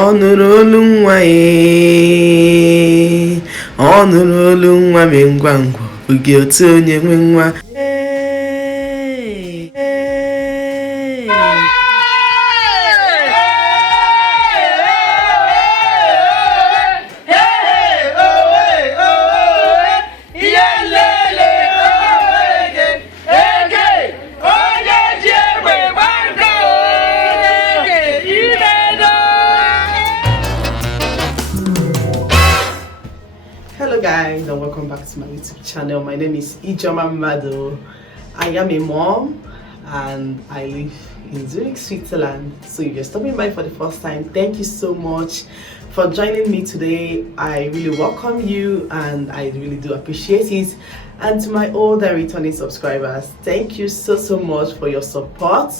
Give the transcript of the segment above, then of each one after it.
ọnụrụ olu nwa ọnụrụ olu nwa mee ngwa ngwa oge otu onye nwe nwa. Hello guys, and welcome back to my YouTube channel. My name is Ijoma Mado. I am a mom and I live in Zurich, Switzerland. So if you're stopping by for the first time, thank you so much for joining me today. I really welcome you and I really do appreciate it. And to my older returning subscribers, thank you so much for your support,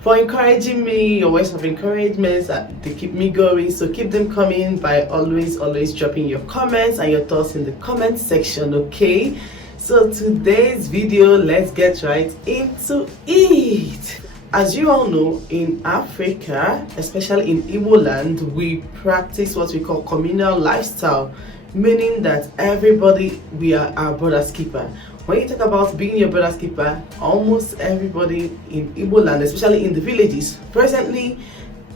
for encouraging me. Your words of encouragement, they keep me going, so keep them coming by always dropping your comments and your thoughts in the comment section. Okay, so today's video, let's get right into it. As you all know, in Africa, especially in Igbo land, we practice what we call communal lifestyle, meaning that everybody, we are our brother's keeper. When you talk about being your brother's keeper, almost everybody in Igbo land, especially in the villages, presently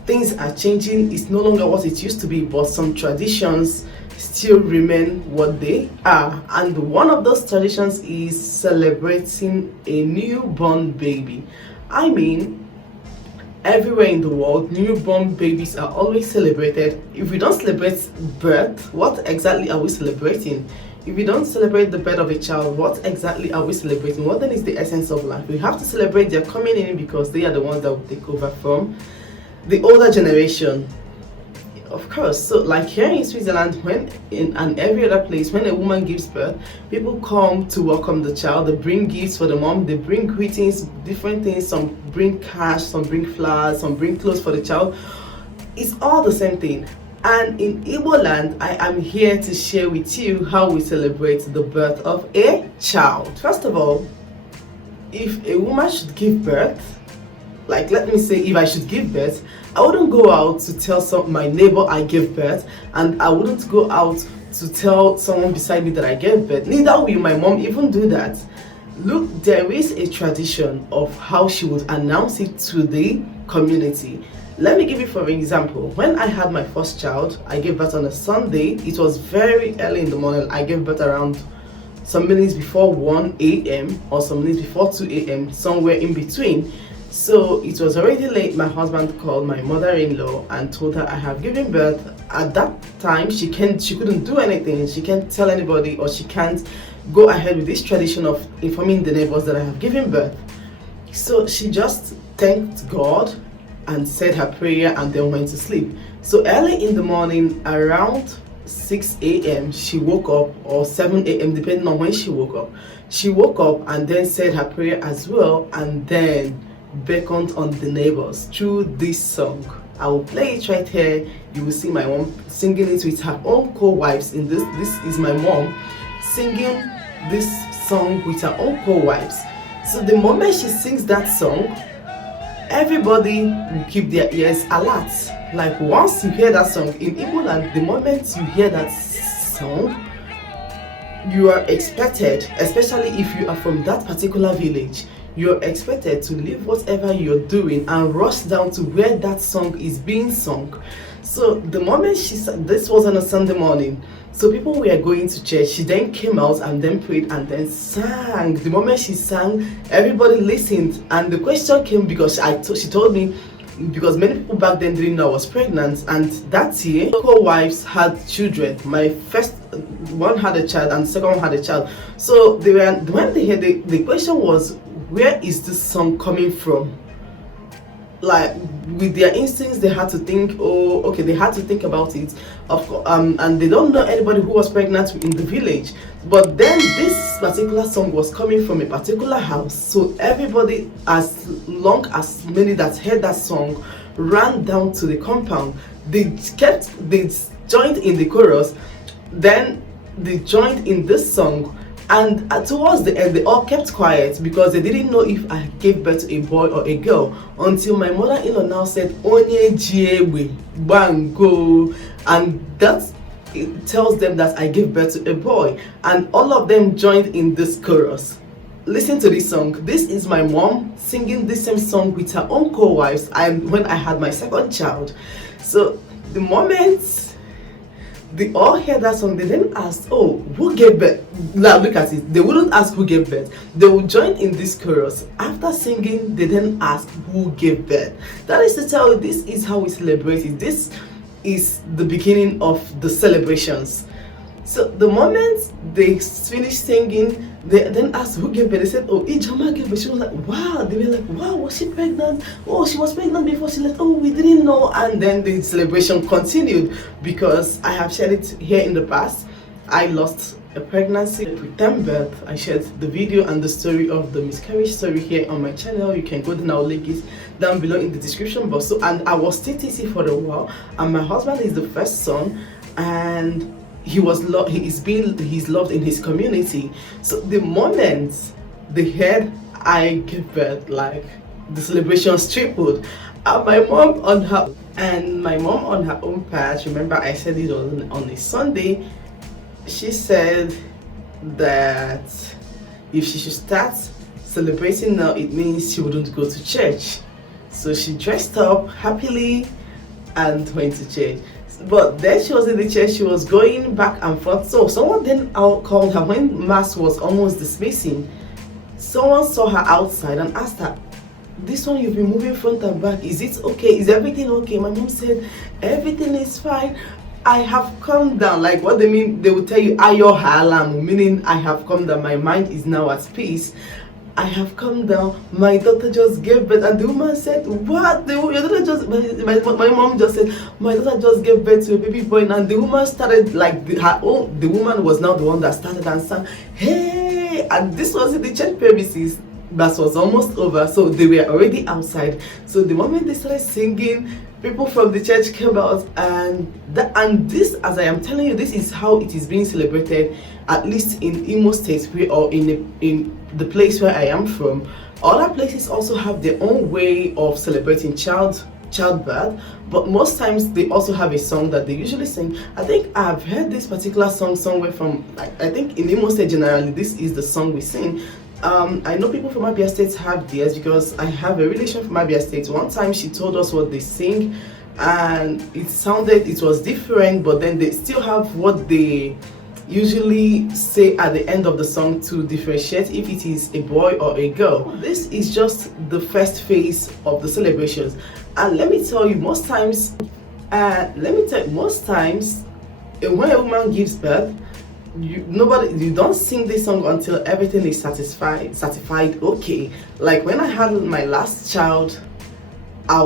things are changing. It's no longer what it used to be, but some traditions still remain what they are. And one of those traditions is celebrating a newborn baby. I mean, everywhere in the world, newborn babies are always celebrated. If we don't celebrate birth, what exactly are we celebrating? If we don't celebrate the birth of a child, what exactly are we celebrating? What then is the essence of life? We have to celebrate their coming in because they are the ones that will take over from the older generation. Of course, so like here in Switzerland, and every other place, when a woman gives birth, people come to welcome the child. They bring gifts for the mom, they bring greetings, different things. Some bring cash, some bring flowers, some bring clothes for the child. It's all the same thing. And in Igbo land, I am here to share with you how we celebrate the birth of a child. First of all, if a woman should give birth, like let me say if I should give birth, I wouldn't go out to tell my neighbor I gave birth, and I wouldn't go out to tell someone beside me that I gave birth. Neither will my mom even do that. Look, there is a tradition of how she would announce it to the community. Let me give you for example. When I had my first child, I gave birth on a Sunday. It was very early in the morning. I gave birth around some minutes before 1 a.m. or some minutes before 2 a.m., somewhere in between. So it was already late. My husband called my mother-in-law and told her I have given birth. At that time, she couldn't do anything. She can't tell anybody, or she can't go ahead with this tradition of informing the neighbors that I have given birth. So she just thanked God and said her prayer and then went to sleep. So early in the morning, around 6 a.m. she woke up, or 7 a.m. depending on when she woke up. She woke up and then said her prayer as well, and then beckoned on the neighbors through this song. I will play it right here. You will see my mom singing it with her own co-wives. In this is my mom singing this song with her own co-wives. So the moment she sings that song, everybody will keep their ears alert. Like once you hear that song in Igbo land, the moment you hear that song, you are expected, especially if you are from that particular village, you're expected to leave whatever you're doing and rush down to where that song is being sung. So the moment this was on a Sunday morning, so people were going to church. She then came out and then prayed and then sang. The moment she sang, everybody listened, and the question came because she told me, because many people back then didn't know I was pregnant, and that year co-wives had children. My first one had a child and the second one had a child. So when they heard the question was, where is this song coming from? Like with their instincts, they had to think, oh okay, they had to think about it, of course, and they don't know anybody who was pregnant in the village. But then this particular song was coming from a particular house, so everybody, as long as many that heard that song, ran down to the compound. They joined in the chorus, then they joined in this song, And towards the end, they all kept quiet because they didn't know if I gave birth to a boy or a girl, until my mother-in-law now said, Onye Jiegbe, Bango. And that it tells them that I gave birth to a boy. And all of them joined in this chorus. Listen to this song. This is my mom singing the same song with her own co-wives when I had my second child. So the moment they all heard that song, they then asked, oh, who gave birth? Now look at it. They wouldn't ask who gave birth. They would join in this chorus. After singing, they then ask who gave birth. That is to tell you, this is how we celebrate it. This is the beginning of the celebrations. So the moment they finished singing, they then asked who gave birth. They said, oh, Ijoma gave birth. She was like, wow. They were like, wow, was she pregnant? Oh, she was pregnant before she left. Oh, we didn't know. And then the celebration continued, because I have shared it here in the past. I lost a pregnancy, a preterm birth. I shared the video and the story of the miscarriage story here on my channel. You can go down, I'll link it down below in the description box. So, and I was TTC for a while, and my husband is the first son, and he's loved in his community. So the moment they heard I gave birth, like the celebrations tripled. And my mom on her own part, remember I said it on a Sunday, she said that if she should start celebrating now, it means she wouldn't go to church. So she dressed up happily and went to church. But then she was in the church, she was going back and forth. So someone then called her when mass was almost dismissing. Someone saw her outside and asked her, this one you've been moving front and back, is it okay? Is everything okay? My mom said, everything is fine. I have calmed down. Like what they mean, they will tell you, ayo halam, meaning I have calmed down. My mind is now at peace. I have calmed down. My daughter just gave birth. And the woman said, what? Your daughter just, my mom just said, my daughter just gave birth to a baby boy. And the woman started, like the woman was now the one that started and sang, hey. And this was in the church premises. That was almost over. So they were already outside. So the moment they started singing, people from the church came out, and this, as I am telling you, this is how it is being celebrated, at least in Imo State, or in the place where I am from. Other places also have their own way of celebrating childbirth, but most times they also have a song that they usually sing. I think I've heard this particular song somewhere from, I think in Imo State generally, this is the song we sing. I know people from Abia State have theirs, because I have a relation from Abia State. One time she told us what they sing, and it was different, but then they still have what they usually say at the end of the song to differentiate if it is a boy or a girl. This is just the first phase of the celebrations, and let me tell you, most times when a woman gives birth, you don't sing this song until everything is certified okay. Like when I had my last child, I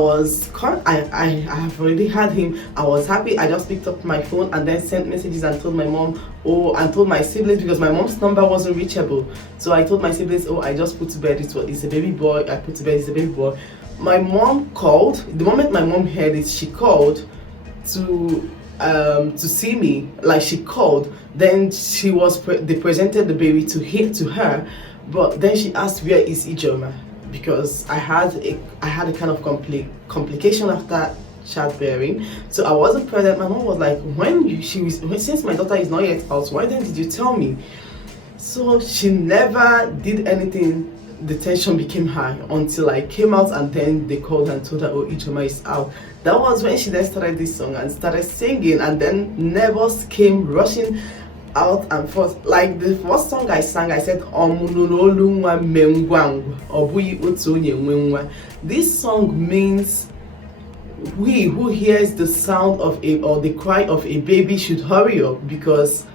have already had him. I was happy. I just picked up my phone and then sent messages and told my mom, and told my siblings, because my mom's number wasn't reachable. So I told my siblings, I just put to bed, it's a baby boy. I put to bed, it's a baby boy. My mom called. The moment my mom heard it, she called to see me. Like she called, then they presented the baby to her, but then she asked, where is Ijoma? Because I had a kind of complication after childbearing, so I wasn't present. My mom was like, since my daughter is not yet out, why then did you tell me? So she never did anything. The tension became high until I came out, and then they called and told her, Ijoma is out. That was when she then started this song and started singing, and then neighbors came rushing out and forth. Like the first song I sang, I said, this song means we who hears the sound of or the cry of a baby should hurry up, because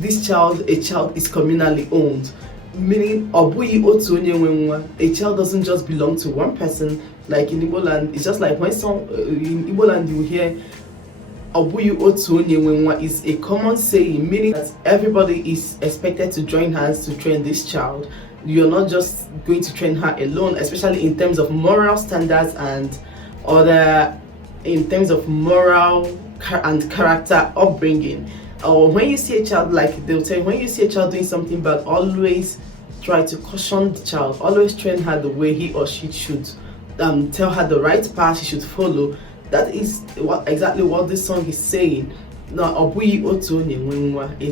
a child is communally owned. Meaning, a child doesn't just belong to one person. Like in Igbo land, it's just like when in Igbo land you hear is a common saying, meaning that everybody is expected to join hands to train this child. You're not just going to train her alone, especially in terms of moral standards and in terms of moral and character upbringing. or when you see a child, like they'll tell you, when you see a child doing something bad, always try to caution the child, always train her the way he or she should, tell her the right path she should follow. That is exactly what this song is saying. Now, a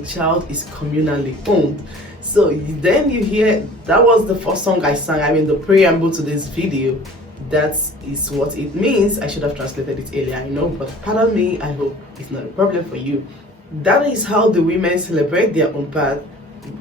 child is communally owned. So then you hear, that was the first song I sang, I mean the preamble to this video. That is what it means. I should have translated it earlier, I know, but pardon me, I hope it's not a problem for you. That is how the women celebrate their own path.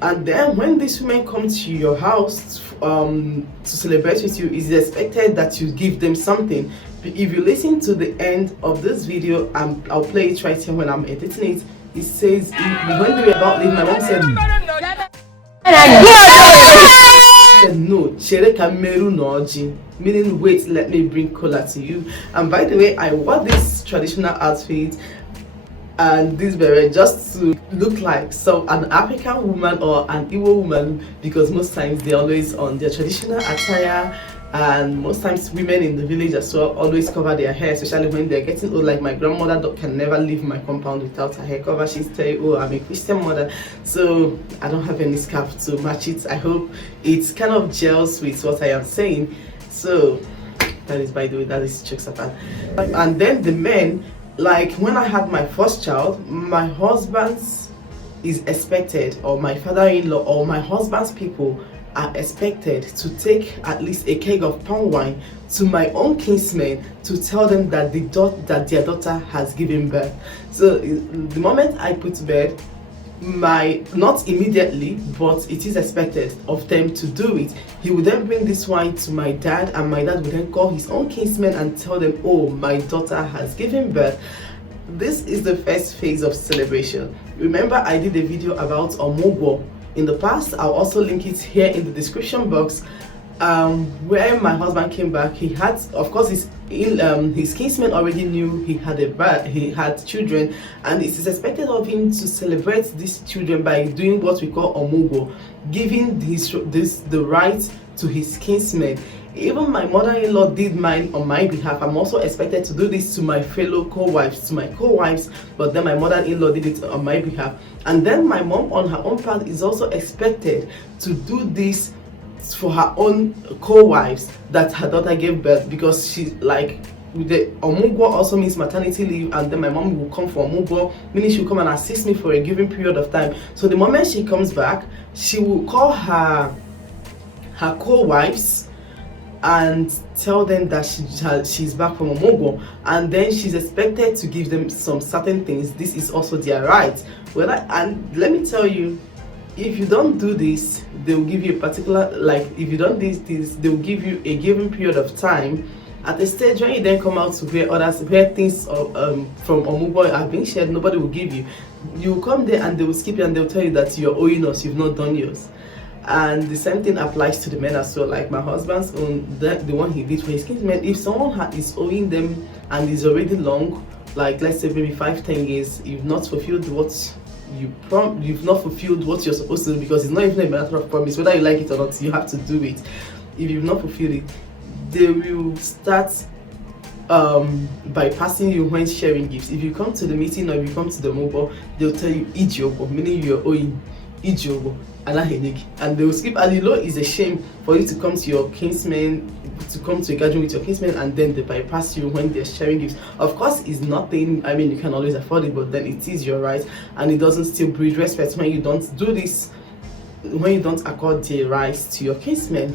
And then when these women come to your house to celebrate with you, it's expected that you give them something. If you listen to the end of this video, I'll play it right here when I'm editing it. It says, when they were about leaving, my mom said no, chere kameru noji, meaning wait, let me bring cola to you. And by the way, I wore this traditional outfit and this beret just to look like an African woman or an Igbo woman, because most times they're always on their traditional attire, and most times women in the village as well always cover their hair, especially when they're getting old. Like my grandmother can never leave my compound without her hair cover. She's telling, oh, I'm a Christian mother, so I don't have any scarf to match it. I hope it kind of gels with what I am saying. So that is, by the way, that is jokes apart. And then the men, like when I had my first child, my husband's is expected, or my father-in-law or my husband's people are expected to take at least a keg of palm wine to my own kinsmen to tell them that their daughter has given birth. So the moment I put to bed, not immediately, but it is expected of them to do it. He would then bring this wine to my dad, and my dad would then call his own kinsmen and tell them, oh, my daughter has given birth. This is the first phase of celebration. Remember, I did a video about Omugo in the past. I'll also link it here in the description box, where my husband came back. He had, of course, his kinsmen already knew he had children, and it is expected of him to celebrate these children by doing what we call Omugo, giving the right to his kinsmen. Even my mother-in-law did mine on my behalf. I'm also expected to do this to my fellow co-wives, but then my mother-in-law did it on my behalf. And then my mom on her own part is also expected to do this for her own co-wives that her daughter gave birth, because she, like, with the Omugo also means maternity leave, and then my mom will come for Omugo, meaning she'll come and assist me for a given period of time. So the moment she comes back, she will call her co-wives and tell them that she's back from Omugo, and then she's expected to give them some certain things. This is also their right. And let me tell you, if you don't do this, they'll give you a particular, like, if you don't do this, they'll give you a given period of time. At the stage when you then come out to where things from Omugo are being shared, nobody will give you. You come there and they will skip you, and they'll tell you that you're owing us, you've not done yours. And the same thing applies to the men as well. Like my husband's own, the one he did for his kinsmen, if someone is owing them and is already long, like let's say maybe 5-10 years, you've not fulfilled what you've not fulfilled what you're supposed to do, because it's not even a matter of promise, whether you like it or not, you have to do it. If you've not fulfilled it, they will start by passing you when sharing gifts. If you come to the meeting or if you come to the mobile, they'll tell you Ijogo, meaning you're owing Ijogo, and they will skip. Alilo is a shame for you to come to your kinsmen, to come to a gathering with your kinsmen, and then they bypass you when they're sharing gifts. Of course, it's nothing, I mean, you can always afford it, but then it is your right, and it doesn't still breed respect when you don't do this, when you don't accord the rights to your kinsmen.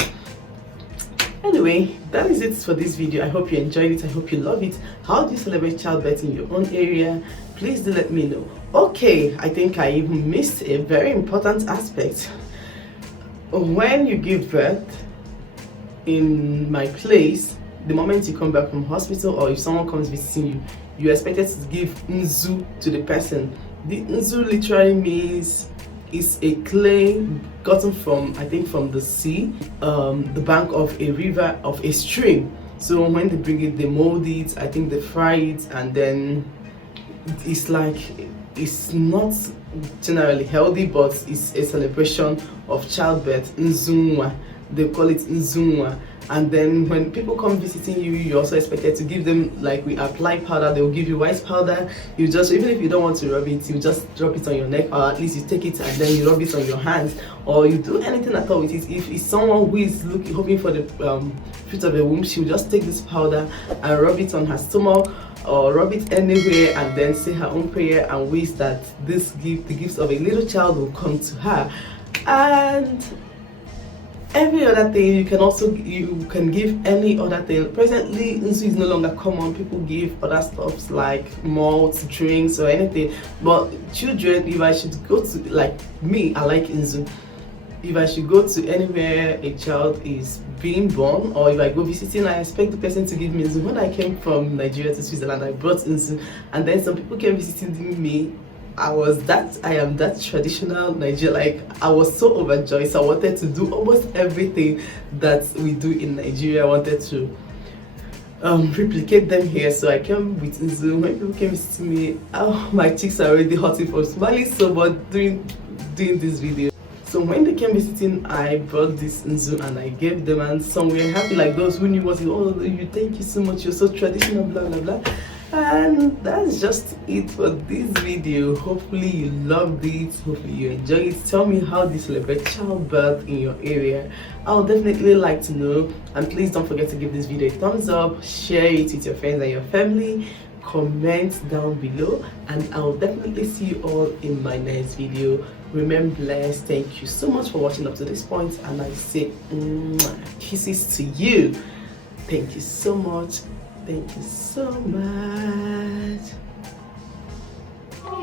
Anyway, that is it for this video. I hope you enjoyed it. I hope you love it. How do you celebrate childbirth in your own area? Please do let me know. Okay, I think I even missed a very important aspect. When you give birth in my place, the moment you come back from hospital, or if someone comes visiting you, you're expected to give nzu to the person. The nzu literally means it's a clay gotten from, I think, from the sea, the bank of a river, of a stream. So when they bring it, they mold it, I think they fry it, and then it's like, it's not generally healthy, but it's a celebration of childbirth, nzunwa. they call it Nzunwa. And then when people come visiting you, you're also expected to give them, like we apply powder, they'll give you rice powder. You just, even if you don't want to rub it, you just drop it on your neck, or at least you take it and then you rub it on your hands, or you do anything at all with it. If it's someone who is hoping for the fruit of the womb, she'll just take this powder and rub it on her stomach, or rub it anywhere, and then say her own prayer and wish that this gift, the gifts of a little child, will come to her. And every other thing, you can give any other thing. Presently, Nzu is no longer common. People give other stuffs like malt, drinks, or anything. But children, if I should go to, like me, I like Nzu. If I should go to anywhere a child is being born, or if I go visiting, I expect the person to give me Nzu. When I came from Nigeria to Switzerland, I brought Nzu, and then some people came visiting me. I am that traditional Nigerian. Like, I was so overjoyed, so I wanted to do almost everything that we do in Nigeria. I wanted to replicate them here, so I came with Nzu. When people came to me, oh, my cheeks are already hurting from smiling so much doing this video. So when they came visiting, I brought this Nzu and I gave them, and some were happy, like those who knew what it was. Oh, you, thank you so much, you're so traditional, blah blah blah. And that's just it for this video. Hopefully you loved it, hopefully you enjoyed it. Tell me how they celebrate childbirth in your area. I would definitely like to know. And please don't forget to give this video a thumbs up, share it with your friends and your family, comment down below, and I will definitely see you all in my next video. Remain blessed. Thank you so much for watching up to this point, and I say kisses to you. Thank you so much. Thank you so much. Oh,